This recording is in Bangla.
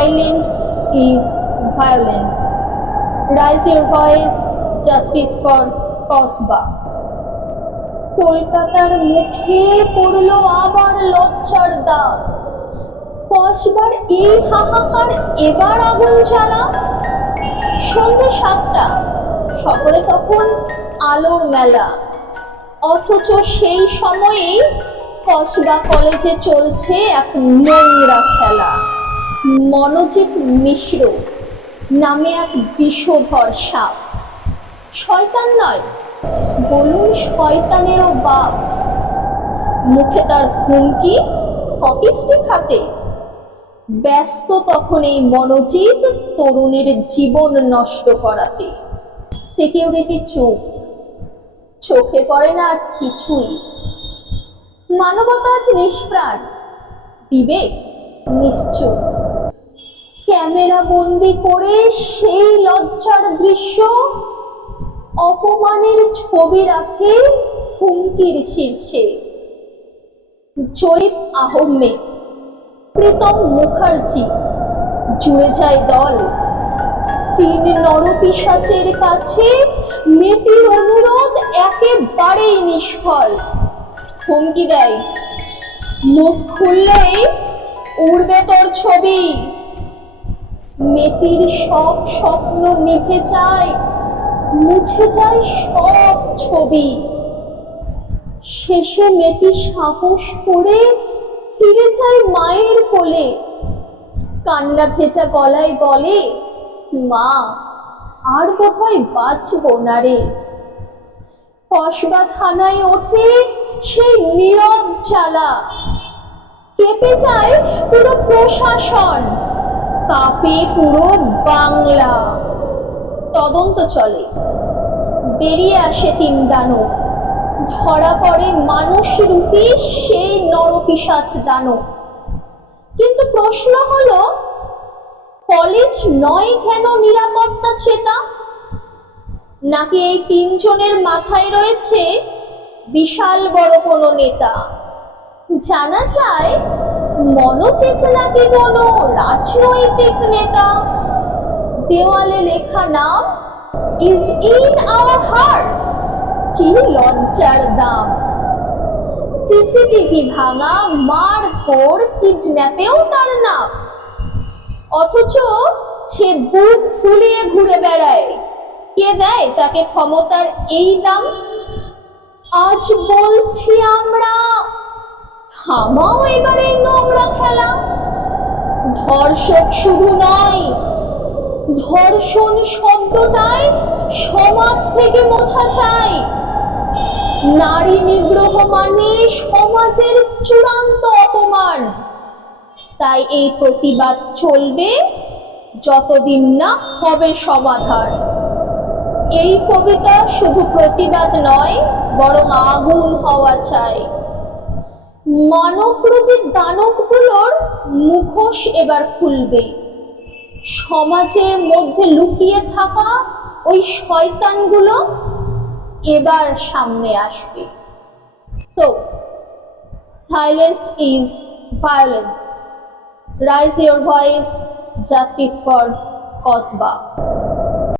Silence is violence. Raise your voice, justice for Kosba. কলকাতার মুখে পড়ল আবার লজ্জার দাগ কসবার এই হাহাকার এবার আগুন জ্বালা সন্ধ্যে সাতটা শহরে তখন আলোর মেলা অথচ সেই সময়েই কসবা কলেজে চলছে এক নোংরা খেলা মনোজিৎ মিশ্র নামে এক বিষধর সাপ। শয়তান নয়, বলুন শয়তানেরও বাপ। মুখে তার হুমকি হকিস্টিক হাতে ব্যস্ত তখন এই মনোজিৎ তরুণের জীবন নষ্ট করাতে। সিকিউরিটি চুপ। চোখে পড়ে না আজ কিছুই। মানবতা আজ নিষ্প্রাণ। বিবেক নিশ্চুপ। ক্যামেরা বন্দি করে সেই লজ্জার দৃশ্য অপমানের ছবি রাখে হুমকির শীর্ষে। জয়ীব আহমেদ, প্রীতম মুখার্জি, জুড়ে যায় দল। তিন নরপিসাচের কাছে মেয়েটির অনুরোধ একেবারেই নিষ্ফল। হুমকি দেয়, মুখ খুললেই উড়বে তোর ছবি। মেয়েটির সব স্বপ্ন নিভে যায়, মুছে যায় সব ছবি। শেষে মেয়েটি সাহস করে ফিরে যায় মায়ের কোলে। কান্না ভেজা গলায় বলে, মা, আর বোধহয় বাঁচবো না রে? কসবা থানায় ওঠে সেই নীরব জ্বালা। কেঁপে যায় পুরো প্রশাসন। কাঁপে পুরো বাংলা। তদন্ত চলে। বেরিয়ে আসে তিন দানব ধরা পড়ে মানুষ রূপী সেই নরপিসাচ দানব। কিন্তু প্রশ্ন হলো, কলেজ নয় কেন নিরাপত্তা চেতা? নাকি এই তিনজনের মাথায় রয়েছে বিশাল বড় কোনো নেতা? জানা যায় মনোজিৎ নাকি কোনো রাজনৈতিক নেতা। দেওয়ালে লেখা নাম ইজ ইন আওয়ার হার্ট কি লজ্জার দাম। সিসিটিভি ভাঙা, মার ধর, কিডন্যাপেও তার নাম। অথচ সে বুক ফুলিয়ে ঘুরে বেড়ায়। কে দেয় তাকে ক্ষমতার এই দাম? আজ বলছি আমরা। থামাও এবার এই নোংরা খেলা। ধর্ষক শুধু নয়, ধর্ষণ শব্দটাই সমাজ থেকে মোছা চাই নারী নিগ্রহ মানে সমাজের চূড়ান্ত অপমান। তাই এই প্রতিবাদ চলবে যতদিন না হবে সমাধান। এই কবিতা শুধু প্রতিবাদ নয়, বরং আগুন হওয়া চাই মানবরূপী দানবগুলোর মুখোশ এবার খুলবে। সমাজের মধ্যে লুকিয়ে থাকা ওই শয়তানগুলো এবার সামনে আসবে। So silence is violence raise your voice justice for Kasba